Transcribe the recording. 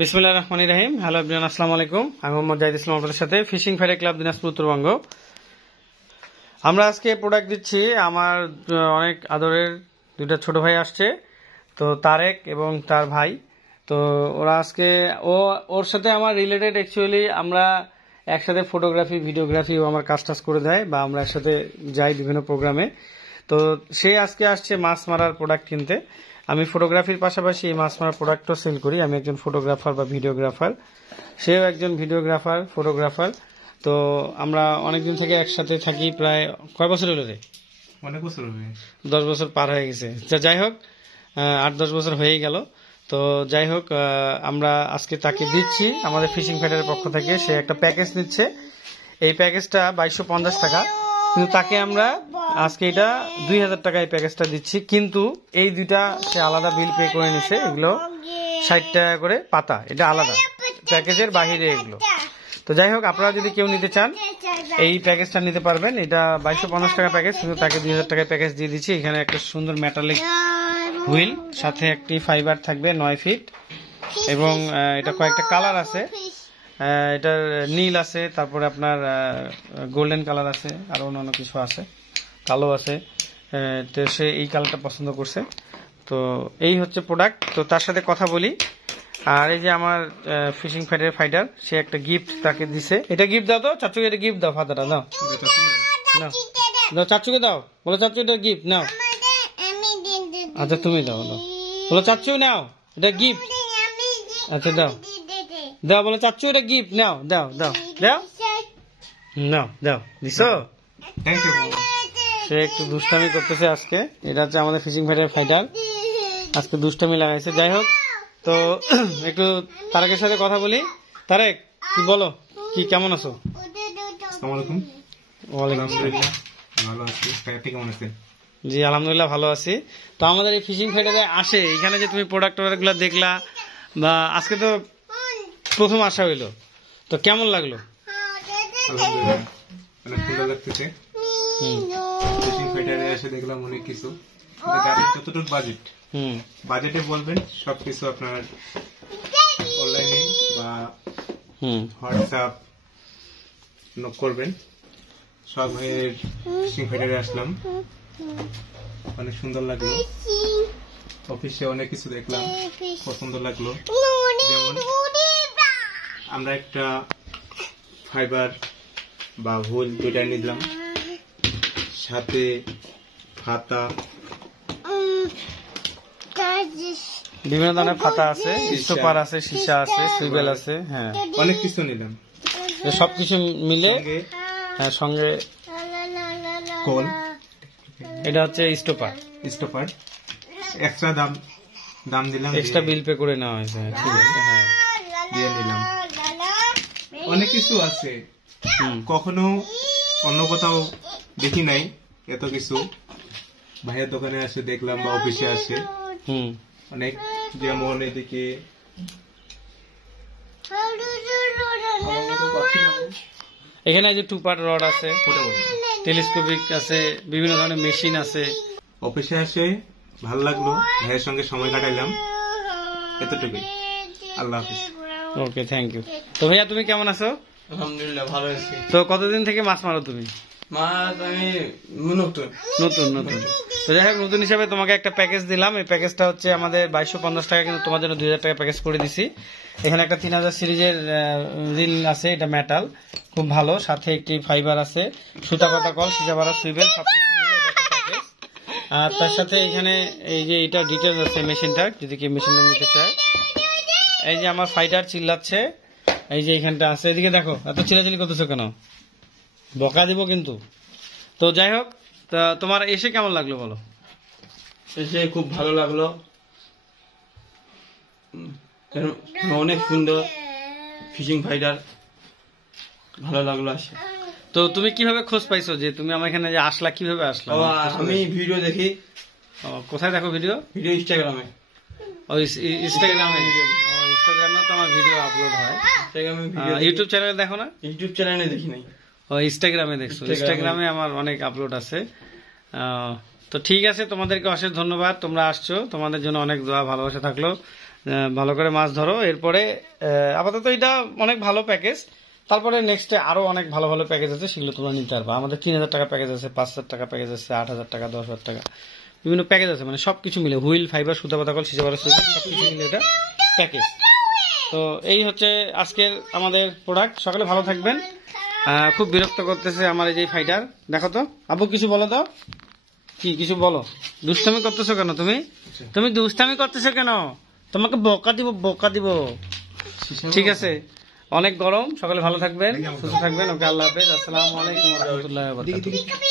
বিসমিল্লাহির রহমানির রহিম। Hello everyone, আসসালামু আলাইকুম। আমি মোহাম্মদ জাহিদ ইসলাম, আপনাদের সাথে fishing fighter club Dinajpur Uttarbanga. আমরা আজকে প্রোডাক্ট দিচ্ছি। আমার অনেক আদরের দুইটা ছোট ভাই আসছে, তো তারেক এবং তার ভাই। তো ওরা আজকে ওর সাথে আমার রিলেটেড, অ্যাকচুয়ালি আমরা একসাথে ফটোগ্রাফি ভিডিওগ্রাফি ও আমার কাজ টাজ করে দেয়, বা আমরা একসাথে যাই বিভিন্ন প্রোগ্রামে। তো সে আজকে আসছে মাছ মারার প্রোডাক্ট কিনতে। আমি ফটোগ্রাফির পাশাপাশি এই মাছ মারার প্রোডাক্টও সেল করি। আমি একজন ফটোগ্রাফার বা ভিডিওগ্রাফার, সেও একজন ভিডিওগ্রাফার ফটোগ্রাফার। তো আমরা অনেকদিন থেকে একসাথে থাকি। প্রায় কয় বছর হলো রে? অনেক বছর হবে, 10 বছর পার হয়ে গেছে। যাই হোক, 8-10 বছর হয়ে গেল। তো যাই হোক, আমরা আজকে তাকে দিচ্ছি আমাদের ফিশিং ফাইটারের পক্ষ থেকে। সে একটা প্যাকেজ নিচ্ছে। এই প্যাকেজটা 2250 টাকা, কিন্তু তাকে আমরা আজকে এটা 2000 টাকায় প্যাকেজটা দিচ্ছি। কিন্তু এই দুইটা সে আলাদা বিল পে করে নিছে। এগুলো 60 টাকা করে পাতা, এটা আলাদা প্যাকেজের বাহিরে এগুলো। তো যাই হোক, আপনারা যদি কেউ নিতে চান এই প্যাকেজটা নিতে পারবেন। এটা 2250 টাকা প্যাকেজ, কিন্তু তাকে 2000 টাকায় প্যাকেজ দিয়ে দিচ্ছি। এখানে একটা সুন্দর মেটালিক হুইল, সাথে একটি ফাইবার থাকবে 9 ফিট, এবং এটা কয়েকটা কালার আছে। এটার নীল আছে, তারপরে আপনার গোল্ডেন কালার আছে, আর অন্যান্য কিছু আছে, কালো আছে। তো সে এই কালারটা পছন্দ করছে। তো এই হচ্ছে প্রোডাক্ট। তো তার সাথে কথা বলি। আর এই যে আমার ফিশিং ফাইটার, সে একটা গিফট তাকে দিছে। এটা গিফট দাও তো চাচুকে, এটা গিফট দাও, ফাদারটা দাও, দাও চাচুকে দাও, বলো চাচু এটা গিফট নাও। আচ্ছা তুমি দাও, দাও বলো চাচু নাও, এটা গিফট। আচ্ছা দাও দাও, বলো চাচু এটা গিফট নাও, দাও দাও দাও নাও, দাও দিছো। Thank you. সে একটু দুষ্টামি করতেছে আজকে। এটা হচ্ছে আমাদের ফিশিং ফাইটার, আজকে দুষ্টামি লাগাইছে। যাই হোক, তো একটু তারেকের সাথে কথা বলি। তারেক, কি বলো, কি কেমন আছো? আসসালামু আলাইকুম। ওয়ালাইকুম আসসালাম। ভালো আছি, আপনি কেমন আছেন? জি আলহামদুলিল্লাহ ভালো আছি। তো আমাদের এই ফিশিং ফাইটারে আসে, এখানে যে তুমি প্রোডাক্ট গুলো দেখলা, বা আজকে তো প্রথম আসা হইলো, তো কেমন লাগলো? আলহামদুলিল্লাহ অনেক সুন্দর লাগতেছে। ফিশিং ফাইটারে এসে দেখলাম অনেক কিছু। গাড়ির যতটুকু বাজেটে বলবেন, সবকিছু আপনার অনলাইনে বা হোয়াটসঅ্যাপ নক করবেন। সব ভাইয়ের ফিশিং ফাইটারে আসলাম, অনেক সুন্দর লাগলো। অফিসে অনেক কিছু দেখলাম, পছন্দ লাগলো। যেমন আমরা একটা ফাইবার বা হুইল দুইটা নিলাম, সাথে ফাতা, বিভিন্ন ধরনের ফাতা আছে, স্টোপার আছে, সীসা আছে, সুইবেল আছে, হ্যাঁ অনেক কিছু নিলাম। সবকিছু মিলে সঙ্গে কল, এটা হচ্ছে স্টোপার এক্সট্রা দাম দিলাম, এক্সট্রা বিল পে করে নেওয়া হয়েছে। ঠিক আছে, হ্যাঁ দিয়ে নিলাম। অনেক কিছু আছে, কখনো অন্য কোথাও দেখি নাই এত কিছু। ভাইয়ের দোকানে আসে দেখলাম, বা অফিসে আসে অনেক। যেমন এদিকে এখানে যে 2 পার্ট রড আছে, টেলিস্কোপিক আছে, বিভিন্ন ধরনের মেশিন আছে। অফিসে আসে ভালো লাগলো, ভাইয়ের সঙ্গে সময় কাটাইলাম, এতটুকুই। আল্লাহ হাফিজ। ওকে, থ্যাংক ইউ। তো ভাইয়া তুমি কেমন আছো? আলহামদুলিল্লাহ ভালো আছি। তো কতদিন থেকে মাছ মারো তুমি? মাছ আমি নতুন। তো যাই হোক, নতুন হিসাবে তোমাকে একটা প্যাকেজ দিলাম। এই প্যাকেজটা হচ্ছে আমাদের 2250 টাকা, কিন্তু তোমার জন্য 2000 টাকা প্যাকেজ করে দিছি। এখানে একটা 3000 সিরিজের রিল আছে, এটা মেটাল, খুব ভালো। সাথে একটি ফাইবার আছে, সুতা পাতা কল, সিজা বাড়া, সুইবেল, সবকিছু মিলে এটা একটা প্যাকেজ। আর তার সাথে এখানে এই যে এটা ডিটেলস আছে মেশিনটা, যদি কেউ মেশিনটা নিতে চায়। এই যে আমার ফাইটার চিল্লাচ্ছে, এই যে এখানটা আছে। এদিকে দেখো, এত চিল্লাচিল্লি করতেছো কেন? বকা দিব কিন্তু। তো যাই হোক, তোমার এসে কেমন লাগলো বলো? এসে খুব ভালো লাগলো, অনেক সুন্দর ফিশিং ফাইটার, ভালো লাগলো আসে। তো তুমি কিভাবে খোঁজ পাইছো যে তুমি আমার এখানে যে আসলা? কিভাবে আসলা? আমি ভিডিও দেখি। কোথায় দেখো ভিডিও? ইনস্টাগ্রামে। ইনস্টাগ্রামে তো আমার ভিডিও আপলোড হয়। ইউটিউব চ্যানেলে দেখো না? ইউটিউব চ্যানেলে দেখি নাই, ইনস্টাগ্রামে দেখছো? ইনস্টাগ্রামে আমার অনেক আপলোড আছে। তো ঠিক আছে, তোমাদেরকে অশেষ ধন্যবাদ, তোমরা আসছো, তোমাদের জন্য অনেক দোয়া ভালোবাসা থাকলো। ভালো করে মাছ ধরো। এরপরে আপাতত এটা অনেক ভালো প্যাকেজ, তারপরে নেক্সটে আরো অনেক ভালো ভালো প্যাকেজ আছে, সেগুলো তোমরা নিতে পারবা। আমাদের 3,000 টাকা প্যাকেজ আছে, 5,000 টাকা প্যাকেজ আছে, 8,000 টাকা, 10,000 টাকা, বিভিন্ন প্যাকেজ আছে, মানে সবকিছু মিলে হুইল, ফাইবার, সুতা, পাতাকল, সিজাবার, সবকিছু মিলে এটা প্যাকেজ। তো এই হচ্ছে আজকের আমাদের প্রোডাক্ট। সকালে ভালো থাকবেন। খুব বিরক্ত করতেছে আমার এই যে ফাইটার। দেখো তো আব্বু, কিছু বলো তো, কি কিছু বলো। দুষ্টামি করতেছো কেন তুমি? তুমি দুষ্টামি করতেছো কেন? তোমাকে বকা দিব, বকা দিব। ঠিক আছে, অনেক গরম। সকালে ভালো থাকবেন, সুস্থ থাকবেন। ওকে, আল্লাহ হাফেজ, আসসালামু আলাইকুম ওয়া রাহমাতুল্লাহি ওয়া বারাকাতুহু।